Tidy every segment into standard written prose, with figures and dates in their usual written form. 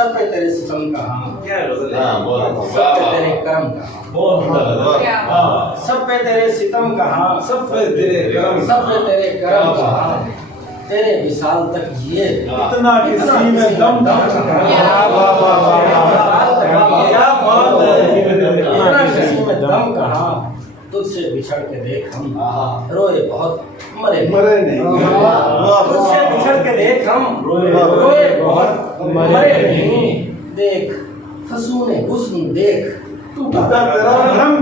सब पे तेरे सितम कहाँ, सब पे तेरे करम कहाँ, सब पे तेरे सितम कहाँ, सब पे तेरे करम कहाँ, तेरे विशाल तक जिए इतना किसी में दम इतना किसी में दम कहाँ, तुझसे बिछड़ के देख हम रोए बहुत मरे नहीं। तुझसे बिछड़ के देख हम रोए बहुत मरे नहीं। देख फसूने हुस्न देख टूटा तेरा भरम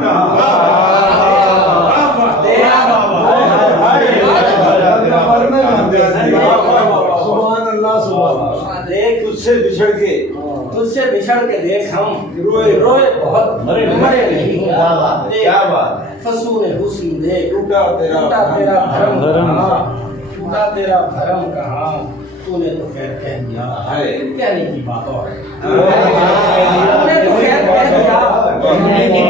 देख तुझसे बिछड़ के देख हम रोए बहुत मरे नहीं। क्या बात फसूने हुस्न देख टूटा टूटा तेरा भरम कहाँ, टूटा तेरा भरम कहाँ, तूने तो खैर कह दिया कहने की बात और है, तूने तो खैर कह दिया कहने की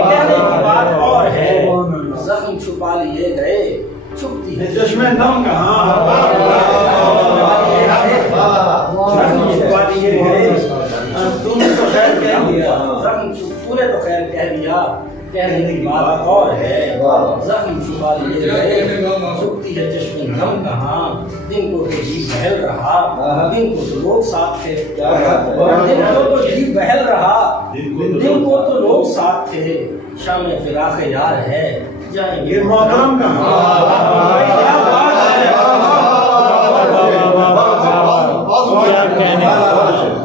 बात और है। जख्म छुपा लिए गए छुपती है चश्मे दम कहाँ, जख्म छुपा लिए गए तूने तो खैर कह दिया, तूने तो खैर कह दिया कहने की बात और है। जख्म छुपा लिए गए छुपती है चश्मे दम कहाँ, दिन को तो जी बहल रहा, दिन को तो लोग साथ थे, दिन को तो जी बहल रहा, दिन को तो लोग साथ थे, शाम फिराक यार है जाएंगे मोहतरम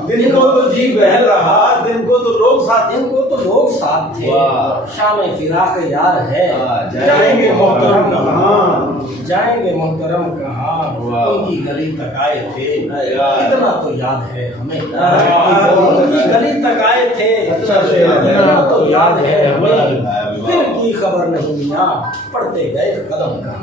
दिन को तो जी बहल रहा, दिन को तो लोग साथ थे, शाम फिराक यार है जाएंगे मोहतरम कहाँ, जाएंगे मोहतरम कहाँ, उनकी गली तक आए थे इतना तो याद है हमें, उनकी गली तक आए थे इतना तो याद है हमें, फिर की खबर नहीं मियां पढ़ते गए कदम का।